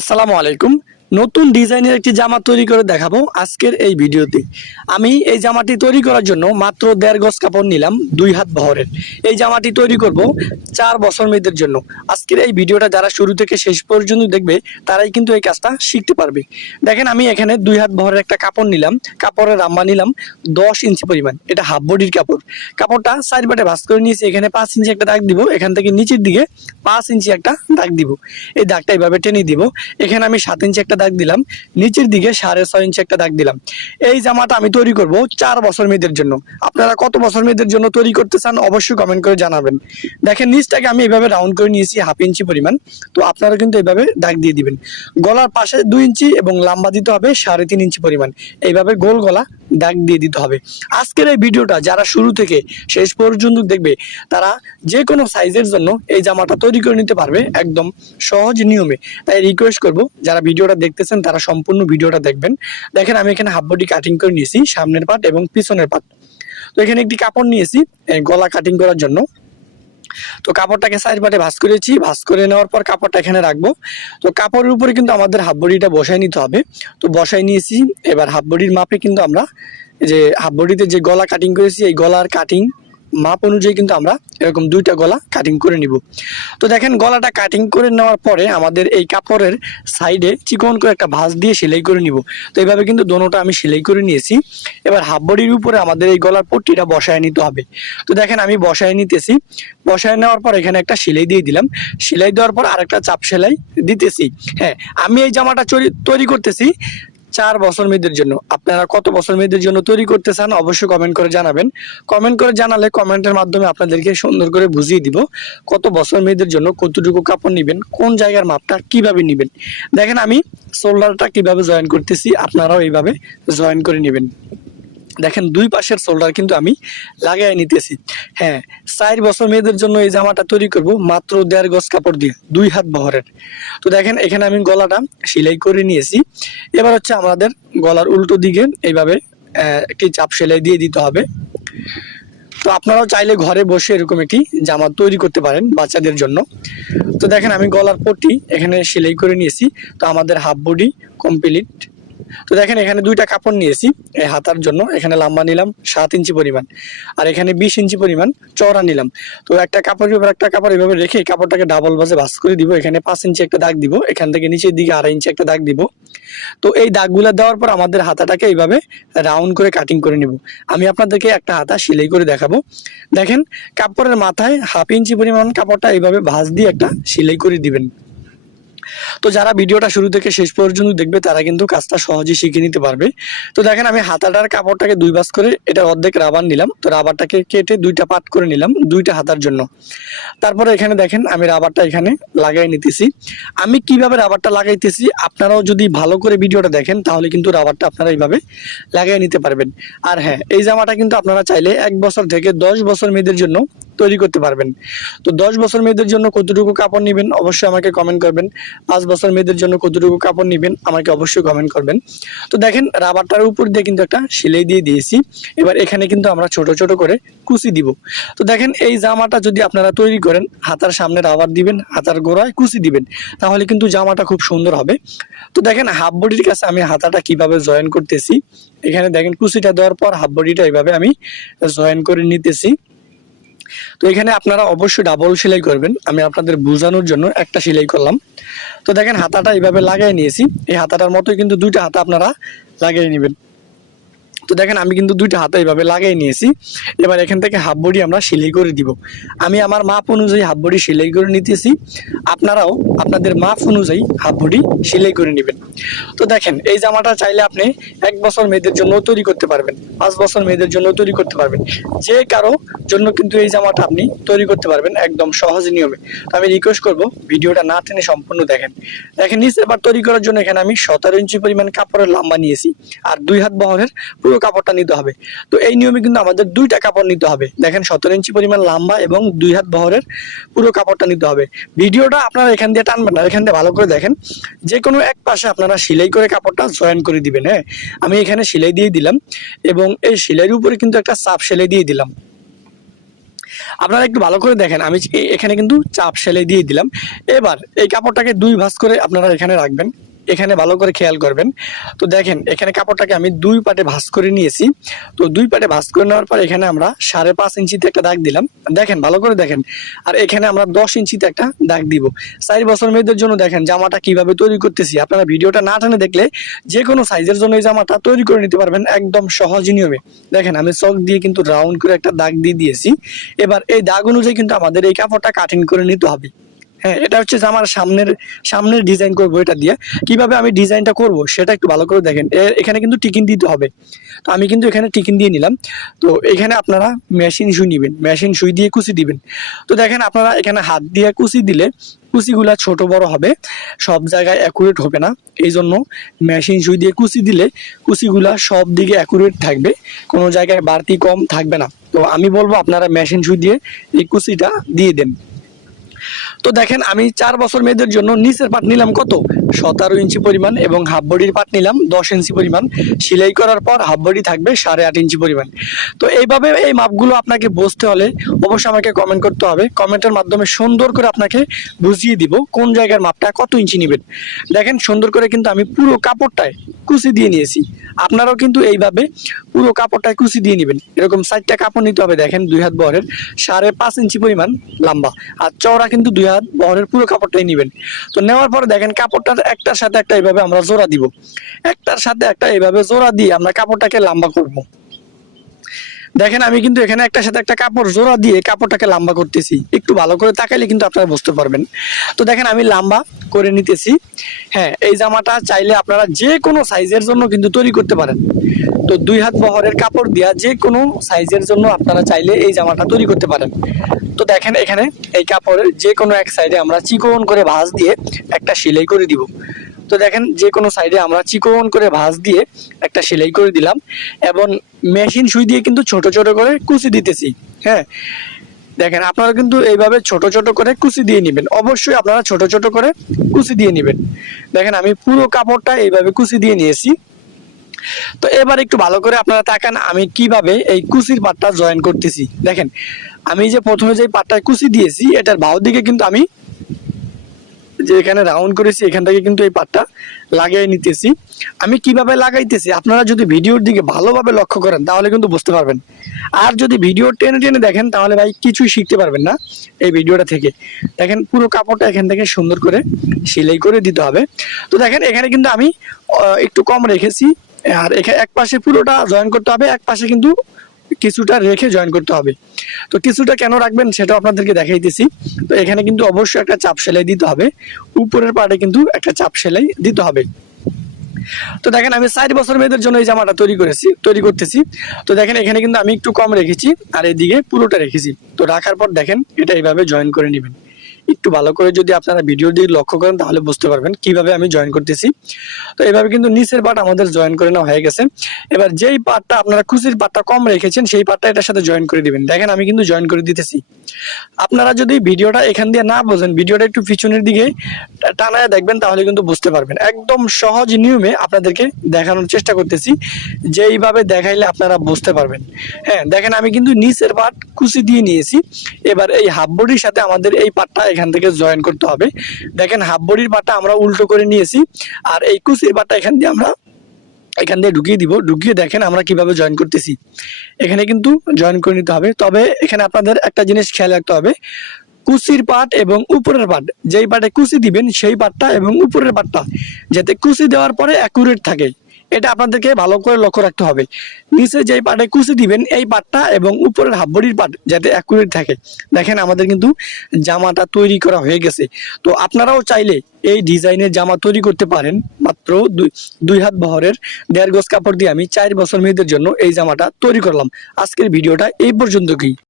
আসসালামু আলাইকুম। নতুন ডিজাইনের একটি জামা তৈরি করে দেখাবো আজকের এই ভিডিওতে। আমি এই জামাটি তৈরি করার জন্য মাত্র দেড় গজ কাপড় নিলাম, দুই হাত বহরের। এই জামাটি তৈরি করব চার বছর মেয়েদের জন্য। আজকের এই ভিডিওটা যারা শুরু থেকে শেষ পর্যন্ত দেখবে, তারাই কিন্তু এই কাজটা শিখতে পারবে। দেখেন, আমি এখানে দুই হাত বহরের একটা কাপড় নিলাম, কাপড়ের রাম্বা নিলাম, দশ ইঞ্চি পরিমাণ। এটা হাফ বডির কাপড়। কাপড়টা সাইড বাটে ভাঁজ করে নিয়েছি, এখানে পাঁচ ইঞ্চি একটা দাগ দিব, এখান থেকে নিচের দিকে পাঁচ ইঞ্চি একটা দাগ দিব। এই দাগটা এইভাবে টেনে দিব। এখানে আমি সাত ইঞ্চি একটা দাগ দিলাম, নিচের দিকে সাড়ে ছয় ইঞ্চি একটা দাগ দিলাম। এই জামাটা আমি তৈরি করব চার বছর মেয়েদের জন্য। আপনারা কত বছর মেয়েদের জন্য তৈরি করতে চান অবশ্যই কমেন্ট করে জানাবেন। দেখেন, নিচটাকে আমি এইভাবে রাউন্ড করে নিয়েছি হাফ ইঞ্চি পরিমাণ। তো আপনারা কিন্তু এইভাবে দাগ দিয়ে দিবেন। গলার পাশে দুই ইঞ্চি এবং লাম্বা দিতে হবে সাড়ে তিন ইঞ্চি পরিমাণ। এইভাবে গোল গলা দাগ দিয়ে দিতে হবে। আজকের এই ভিডিওটা যারা শুরু থেকে শেষ পর্যন্ত দেখবে, তারা যে কোনো সাইজের জন্য এই জামাটা তৈরি করে নিতে পারবে একদম সহজ নিয়মে। তাই রিকোয়েস্ট করব, যারা ভিডিওটা দেখতেছেন, তারা সম্পূর্ণ ভিডিওটা দেখবেন। দেখেন, আমি এখানে হাফ বডি কাটিং করে নিয়েছি, সামনের পার্ট এবং পিছনের পার্ট তো এখানে একটি কাপড় নিয়েছি গলা কাটিং করার জন্য। তো কাপড়টাকে সাইড পাটে ভাঁজ করেছি, ভাঁজ করে নেওয়ার পর কাপড়টা এখানে রাখব। তো কাপড়ের উপরে কিন্তু আমাদের হাফ বডিটা বসাই নিতে হবে। তো বসাই নিয়েছি, এবার হাফ বডির মাপে কিন্তু আমরা যে হাফ বডিতে যে গলা কাটিং করেছি, এই গলার কাটিং মাপ অনুযায়ী কিন্তু আমরা এরকম দুইটা গলা কাটিং করে নিব। তো দেখেন গলাটা কাটিং করে নেওয়ার পরে আমাদের এই কাপড়ের সাইডে চিকন করে একটা ভাঁজ দিয়ে সেলাই করে নিব। তো এইভাবে কিন্তু দোনোটা আমি সেলাই করে নিয়েছি। এবার হাফ বডির উপরে আমাদের এই গলার পট্টিটা বসায় নিতে হবে। তো দেখেন আমি বসায় নিতেছি। বসায় নেওয়ার পর এখানে একটা সেলাই দিয়ে দিলাম। সেলাই দেওয়ার পর আরেকটা চাপ সেলাই দিতেছি। হ্যাঁ আমি এই জামাটা তৈরি করতেছি। চার বছর মেয়েদের জন্য। আপনারা কত বছর মেয়েদের জন্য তৈরি করতে চান অবশ্যই কমেন্ট করে জানাবেন। কমেন্ট করে জানালে কমেন্টের মাধ্যমে আপনাদেরকে সুন্দর করে বুঝিয়ে দিব কত বছর মেয়েদের জন্য কতটুকু কাপড় নেবেন, কোন জায়গার মাপটা কীভাবে নেবেন। দেখেন আমি শোল্ডারটা কীভাবে জয়েন করতেছি, আপনারাও এইভাবে জয়েন করে নেবেন। দেখেন দুই পাশের শোল্ডার কিন্তু আমি লাগাই নিতেছি। হ্যাঁ চার বছর মেয়েদের জন্য এই জামাটা তৈরি করব মাত্র দেড় গজ কাপড় দিয়ে, দুই হাত বহরের। তো দেখেন, এখানে আমি গলাটা সেলাই করে নিয়েছি। এবার হচ্ছে আমাদের গলার উল্টো দিকে এইভাবে একটি চাপ সেলাই দিয়ে দিতে হবে। তো আপনারাও চাইলে ঘরে বসে এরকম একটি জামা তৈরি করতে পারেন বাচ্চাদের জন্য। তো দেখেন, আমি গলার পট্টি এখানে সেলাই করে নিয়েছি। তো আমাদের হাফ বডি কমপ্লিট তো দেখেন, এখানে দুইটা কাপড় নিয়েছি এই হাতার জন্য। এখানে লম্বা নিলাম, সাত ইঞ্চি পরিমাণ। আর এখানে বিশ ইঞ্চি পরিমাণ চওড়া নিলাম। তো একটা কাপড়ের উপর একটা কাপড় এভাবে রেখে কাপড়টাকে ডাবল বাজে ভাঁজ করে দিব। এখানে পাঁচ ইঞ্চি একটা দাগ দিব, এখান থেকে নিচের দিকে আড়াই ইঞ্চি একটা দাগ দিব। তো এই দাগগুলা দেওয়ার পর আমাদের হাতাটাকে এইভাবে রাউন্ড করে কাটিং করে নিব। আমি আপনাদেরকে একটা হাতা সেলাই করে দেখাবো। দেখেন, কাপড়ের মাথায় হাফ ইঞ্চি পরিমাণ কাপড়টা এইভাবে ভাঁজ দিয়ে একটা সেলাই করে দিবেন। তো যারা ভিডিওটা শুরু থেকে শেষ পর্যন্ত দেখবে, তারা কিন্তু কাজটা সহজেই শিখে নিতে পারবে। তো দেখেন, আমি হাতাটার কাপড়টাকে দুই বাস করে এটা অর্ধেক রাবার নিলাম। তো রাবারটাকে কেটে দুইটা পাট করে নিলাম, দুইটা হাতার জন্য। তারপরে এখানে দেখেন, আমি রাবারটা এখানে লাগাই নিতেছি। আমি কীভাবে রাবারটা লাগাইতেছি, আপনারাও যদি ভালো করে ভিডিওটা দেখেন, তাহলে কিন্তু রাবারটা আপনারা এইভাবে লাগাই নিতে পারবেন। আর হ্যাঁ এই জামাটা কিন্তু আপনারা চাইলে এক বছর থেকে দশ বছর মেয়েদের জন্য তৈরি করতে পারবেন। তো দশ বছর মেয়েদের জন্য কতটুকু কাপড় নেবেন অবশ্যই আমাকে কমেন্ট করবেন। পাঁচ বছর মেয়েদের জন্য কতটুকু কাপড় নেবেন আমাকে অবশ্যই কমেন্ট করবেন। তো দেখেন, রাবারটার উপর দিয়ে কিন্তু একটা সেলাই দিয়ে দিয়েছি। এবার এখানে কিন্তু আমরা ছোট ছোট করে কুচি দিব। তো দেখেন, এই জামাটা যদি আপনারা তৈরি করেন, হাতার সামনে রাবার দিবেন, হাতার গোড়ায় কুচি দিবেন, তাহলে কিন্তু জামাটা খুব সুন্দর হবে। তো দেখেন হাফ বডির কাছে আমি হাতাটা কীভাবে জয়েন করতেছি, এখানে দেখেন, কুচিটা দেওয়ার পর হাফ বডিটা এইভাবে আমি জয়েন করে নিতেছি। তো এখানে আপনারা অবশ্যই ডাবল সেলাই করবেন। আমি আপনাদের বোঝানোর জন্য একটা সেলাই করলাম। তো দেখেন, হাতাটা এইভাবে লাগাই নিয়েছি। এই হাতাটার মতোই কিন্তু দুইটা হাতা আপনারা লাগিয়ে নেবেন। তো দেখেন, আমি কিন্তু দুইটা হাতা এইভাবে লাগাই নিয়েছি। এবার এখান থেকে হাফ বডি আমরা সেলাই করে দিব। আমি আমার মাপ অনুযায়ী হাফ বডি সেলাই করে নিতেছি। আপনারাও আপনাদের মাপ অনুযায়ী হাফ বডি সেলাই করে নেবেন। তো দেখেন, এই জামাটা চাইলে আপনি এক বছর মেয়েদের জন্য তৈরি করতে পারবেন। পাঁচ বছর মেয়েদের জন্য তৈরি করতে পারবেন। যে কারও জন্য কিন্তু এই জামাটা আপনি তৈরি করতে পারবেন একদম সহজ নিয়মে। তো আমি রিকোয়েস্ট করব ভিডিওটা না টেনে সম্পূর্ণ দেখেন। দেখেন নিচে এবার তৈরি করার জন্য এখানে আমি সতেরো ইঞ্চি পরিমাণ কাপড়ের লম্বা নিয়েছি। আর দুই হাত বহরের পুরো কাপড়টা নিতে হবে। তো এই নিয়মে কিন্তু আমাদের দুইটা কাপড় নিতে হবে। দেখেন সতেরো ইঞ্চি পরিমাণ লম্বা এবং দুই হাত বহরের পুরো কাপড়টা নিতে হবে। ভিডিওটা আপনারা এখান দিয়ে টানবেন না, এখান দিয়ে ভালো করে দেখেন। যে কোনো এক পাশে আপনারা সেলাই করে কাপড়টা জয়েন করে দিবেন হ্যাঁ? আমি এখানে সেলাই দিয়ে দিলাম এবং এই সেলাইয়ের উপরে কিন্তু একটা চাপ সেলাই দিয়ে দিলাম। আপনারা একটু ভালো করে দেখেন, আমি এখানে কিন্তু চাপ সেলাই দিয়ে দিলাম। এবার এই কাপড়টাকে দুই ভাঁজ করে আপনারা এখানে রাখবেন। এখানে ভালো করে খেয়াল করবেন। তো দেখেন, এখানে কাপড়টাকে আমি দুই পাটে ভাঁজ করে নিয়েছি। তো দুই পাটে ভাঁজ করে নেওয়ার পর এখানে আমরা সাড়ে পাঁচ ইঞ্চিতে একটা দাগ দিলাম। দেখেন, ভালো করে দেখেন। আর এখানে আমরা দশ ইঞ্চিতে একটা দাগ দিব। চার বছর মেয়েদের জন্য দেখেন জামাটা কীভাবে তৈরি করতেছি। আপনারা ভিডিওটা না টানে দেখলে যে কোনো সাইজের জন্য এই জামাটা তৈরি করে নিতে পারবেন একদম সহজ নিয়মে। দেখেন, আমি চক দিয়ে কিন্তু রাউন্ড করে একটা দাগ দিয়ে দিয়েছি। এবার এই দাগ অনুযায়ী কিন্তু আমাদের এই কাপড়টা কাটিং করে নিতে হবে। হ্যাঁ এটা হচ্ছে যে আমার সামনের সামনের ডিজাইন করব এটা দিয়ে। কীভাবে আমি ডিজাইনটা করব সেটা একটু ভালো করে দেখেন। এখানে কিন্তু টিকিন দিতে হবে। তো আমি কিন্তু এখানে টিকিন দিয়ে নিলাম। তো এখানে আপনারা মেশিন সুই নেবেন। মেশিন সুই দিয়ে কুচি দিবেন। তো দেখেন আপনারা এখানে হাত দিয়ে কুচি দিলে কুচিগুলা ছোট বড় হবে। সব জায়গায় অ্যাকুরেট হবে না। এই জন্য মেশিন সুই দিয়ে কুচি দিলে কুচিগুলা সব দিকে অ্যাকুরেট থাকবে। কোনো জায়গায় বাড়তি কম থাকবে না। তো আমি বলব আপনারা মেশিন সুই দিয়ে এই কুচিটা দিয়ে দেন। তো দেখেন, আমি চার বছর মেয়েদের জন্য নিচের পাট নিলাম কত? সতেরো ইঞ্চি পরিমাণ এবং হাফ বডির পাট নিলাম দশ ইঞ্চি পরিমাণ। সেলাই করার পর হাফ বডি থাকবে সাড়ে আট ইঞ্চি পরিমাণ। তো এইভাবে এই মাপগুলো আপনাকে বুঝতে হলে অবশ্যই আমাকে কমেন্ট করতে হবে। কমেন্টের মাধ্যমে সুন্দর করে আপনাকে বুঝিয়ে দিব কোন জায়গার মাপটা কত ইঞ্চি নেবেন। দেখেন, সুন্দর করে কিন্তু আমি পুরো কাপড়টায় কুচি দিয়ে নিয়েছি। আপনারাও কিন্তু এইভাবে পুরো কাপড়টায় কুচি দিয়ে নেবেন। এরকম চারটা কাপড় নিতে হবে, দেখেন দুই হাত বহরের। সাড়ে পাঁচ ইঞ্চি পরিমাণ লম্বা। আর চওড়া কিন্তু দুই হাত বহরের পুরো কাপড়টাই নিবেন। তো নেওয়ার পরে দেখেন কাপড়টার একটার সাথে একটা এইভাবে আমরা জোড়া দিব। একটার সাথে একটা এইভাবে জোড়া দিয়ে আমরা কাপড়টাকে লম্বা করব। দেখেন, আমি কিন্তু এখানে একটা সাথে একটা কাপড় জোড়া দিয়ে কাপড়টাকে লম্বা করতেছি। একটু ভালো করে তাকাইলে কিন্তু আপনারা বুঝতে পারবেন। তো দেখেন, আমি লম্বা করে নিতেছি। হ্যাঁ এই জামাটা চাইলে আপনারা যে কোনো সাইজের জন্য কিন্তু তৈরি করতে পারেন। তো দুই হাত বহরের কাপড় দিয়া যে কোনো সাইজের জন্য আপনারা চাইলে এই জামাটা তৈরি করতে পারেন। তো দেখেন, এখানে এই কাপড়ের যে কোনো এক সাইডে আমরা চিকন করে ভাঁজ দিয়ে একটা সেলাই করে দিব। তো দেখেন, যে কোনো সাইডে আমরা চিকন করে ভাঁজ দিয়ে একটা সেলাই করে দিলাম এবং মেশিন সুই দিয়ে কিন্তু ছোট ছোট করে কুচি দিতেছি হ্যাঁ? দেখেন, আপনারা কিন্তু এইভাবে ছোট ছোট করে কুচি দিয়ে নেবেন। অবশ্যই আপনারা ছোট ছোট করে কুচি দিয়ে নেবেন। দেখেন, আমি পুরো কাপড়টা এইভাবে কুচি দিয়ে নিয়েছি। তো এবার একটু ভালো করে আপনারা তাকান, আমি কীভাবে এই কুচির পাটটা জয়েন করতেছি। দেখেন, আমি যে প্রথমে যে পাটটায় কুচি দিয়েছি, এটার বাউ দিকে কিন্তু আমি যে এখানে রাউন্ড করেছি, এখান থেকে কিন্তু এই পাটটা লাগিয়ে নিতেছি। আমি কীভাবে লাগাইতেছি? আপনারা যদি ভিডিওর দিকে ভালোভাবে লক্ষ্য করেন, তাহলে কিন্তু বুঝতে পারবেন। আর যদি ভিডিও টেনে টেনে দেখেন, তাহলে ভাই কিছুই শিখতে পারবেন না এই ভিডিওটা থেকে। দেখেন পুরো কাপড়টা এখান থেকে সুন্দর করে সেলাই করে দিতে হবে। তো দেখেন, এখানে কিন্তু আমি একটু কম রেখেছি। আর এখানে এক পাশে পুরোটা জয়েন করতে হবে, এক পাশে কিন্তু কিছুটা রেখে জয়েন করতে হবে। তো কিছুটা কেন রাখবেন সেটা আপনাদেরকে দেখাইতেছি তো এখানে কিন্তু অবশ্যই একটা চাপ সেলাই দিতে হবে। উপরের পার্টে কিন্তু একটা চাপ সেলাই দিতে হবে। তো দেখেন আমি চার বছর মেয়েদের জন্য এই জামাটা তৈরি করেছি, তৈরি করতেছি। তো দেখেন এখানে কিন্তু আমি একটু কম রেখেছি আর এদিকে পুরোটা রেখেছি। তো রাখার পর দেখেন এটা এইভাবে জয়েন করে নেবেন। একটু ভালো করে যদি আপনারা ভিডিওর দিকে লক্ষ্য করেন, তাহলে বুঝতে পারবেন কীভাবে আমি জয়েন করতেছি। তো এভাবে কিন্তু নিচের পার্ট আমাদের জয়েন করে নেওয়া হয়ে গেছে। এবার যেই পার্টটা আপনারা খুশির পার্টটা কম রেখেছেন, সেই পার্টটা এটার সাথে জয়েন করে দিবেন। দেখেন আমি কিন্তু জয়েন করে দিতেছি। আপনারা যদি ভিডিওটা এখান দিয়ে না বোঝেন ভিডিওটা একটু পিছনের দিকে টানায় দেখবেন, তাহলে কিন্তু বুঝতে পারবেন। একদম সহজ নিয়মে আপনাদেরকে দেখানোর চেষ্টা করতেছি। যেইভাবে দেখাইলে আপনারা বুঝতে পারবেন। হ্যাঁ দেখেন আমি কিন্তু নিচের পার্ট কুচি দিয়ে নিয়েছি। এবার এই হাফ বডির সাথে আমাদের এই পার্টটা এখান থেকে জয়েন করতে হবে। দেখেন হাফ বডির পার্টটা আমরা উল্টো করে নিয়েছি, আর এই কুচির পার্টটা এখান দিয়ে আমরা এখান দিয়ে ঢুকিয়ে দিব। ঢুকিয়ে দেখেন আমরা কীভাবে জয়েন করতেছি। এখানে কিন্তু জয়েন করে নিতে হবে। তবে এখানে আপনাদের একটা জিনিস খেয়াল রাখতে হবে। কুচির পাট এবং উপরের পাট, যেই পাটে কুচি দিবেন, সেই পাটটা এবং উপরের পাটটা, যাতে কুচি দেওয়ার পরে অ্যাকুরেট থাকে। এটা আপনাদেরকে ভালো করে লক্ষ্য রাখতে হবে। নিচে যেই পাটে কুচি দিবেন, এই পাটটা এবং উপরের হাফবড়ির পাট যাতে অ্যাকুরেট থাকে। দেখেন আমাদের কিন্তু জামাটা তৈরি করা হয়ে গেছে। তো আপনারাও চাইলে এই ডিজাইনের জামা তৈরি করতে পারেন। মাত্র দুই হাত বহরের দেড় গজ কাপড় দিয়ে আমি চার বছর মেয়েদের জন্য এই জামাটা তৈরি করলাম। আজকের ভিডিওটা এই পর্যন্ত কি